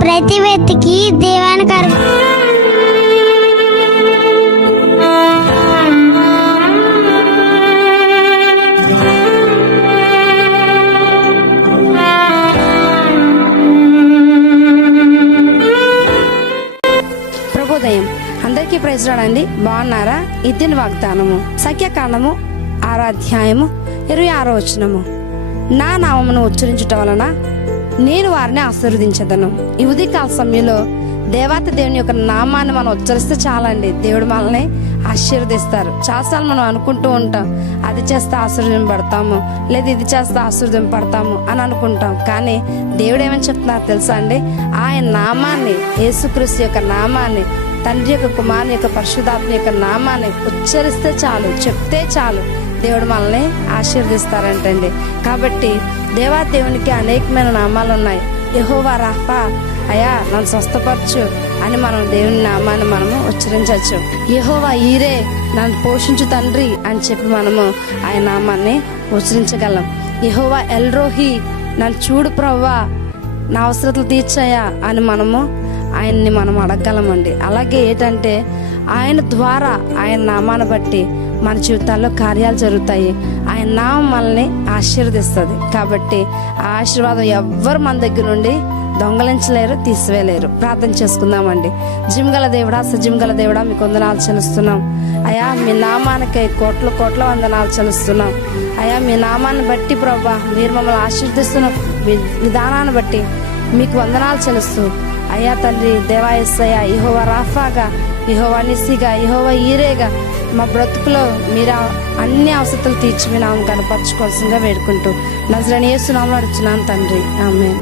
ప్రతి వ్యక్తికి దేవానికి అర్ప ప్రభోదయం అందరికీ ప్రైజ్ బాగున్నారా? ఇద్దిన వాగ్దానము సఖ్యకాండము ఆరాధ్యాయము ఇరవై ఆరో వచనము. నా నామమును ఉచ్చరించుట వలన నేను వారిని ఆశీర్వదించదను. ఈ ఉదయకాల సమయంలో దేవాత దేవుని యొక్క నామాన్ని మనం ఉచ్చరిస్తే చాలండి. దేవుడు మనల్ని ఆశీర్వదిస్తారు. చాలాసార్లు మనం అనుకుంటూ ఉంటాం అది చేస్తే ఆశీర్వదింపడతాము లేదా ఇది చేస్తే ఆశీర్వదింపడతాము అని అనుకుంటాం. కానీ దేవుడు ఏమని చెప్తున్నారు తెలుసా అండి? ఆయన నామాన్ని యేసుక్రీస్తు యొక్క నామాన్ని తండ్రి యొక్క కుమారుని యొక్క పరిశుధాత్మ యొక్క నామాన్ని ఉచ్చరిస్తే చాలు చెప్తే చాలు. దేవుడు మనల్ని ఆశీర్వదిస్తారంటండి. కాబట్టి దేవా దేవునికి అనేకమైన నామాలు ఉన్నాయి. యహోవా రాహా అయా నన్ను స్వస్థపరచు అని మనం దేవుని నామాన్ని మనము ఉచ్చరించవచ్చు. యహోవా ఈరే నన్ను పోషించు తండ్రి అని చెప్పి మనము ఆయన నామాన్ని ఉచ్చరించగలం. యహోవా ఎల్రోహి నన్ను చూడు ప్రవ్వా నా అవసరతలు తీర్చాయా అని మనము ఆయన్ని మనం అడగగలమండి. అలాగే ఏంటంటే ఆయన ద్వారా ఆయన నామాన్ని బట్టి మన జీవితాల్లో కార్యాలు జరుగుతాయి. ఆయన నామం మనల్ని ఆశీర్వదిస్తుంది. కాబట్టి ఆ ఆశీర్వాదం ఎవ్వరు మన దగ్గర నుండి దొంగలించలేరు తీసివేయలేరు. ప్రార్థన చేసుకుందామండి. జిమ్ గల దేవుడా సజిమ్గల దేవుడా మీకు వందనాలు చెల్లిస్తున్నాం. అయా మీ నామానికి కోట్ల కోట్ల వందనాలు చెల్లిస్తున్నాం. అయా మీ నామాన్ని బట్టి ప్రభా మీరు మమ్మల్ని ఆశీర్దిస్తున్న విధానాన్ని బట్టి మీకు వందనాలు చెల్లిస్తూ అయ్యా తండ్రి దేవాయస్సయ్య ఇహోవ రాఫాగా ఇహోవ నిసిగా ఇహోవ ఈరేగా మా బ్రతుకులో మీరు అన్ని అవసరాలు తీర్చి మీ నామం కనపరచుకోవాల్సిందిగా వేడుకుంటూ. నజరని ఏసునామలు అడుచున్నాను తండ్రి. ఆమె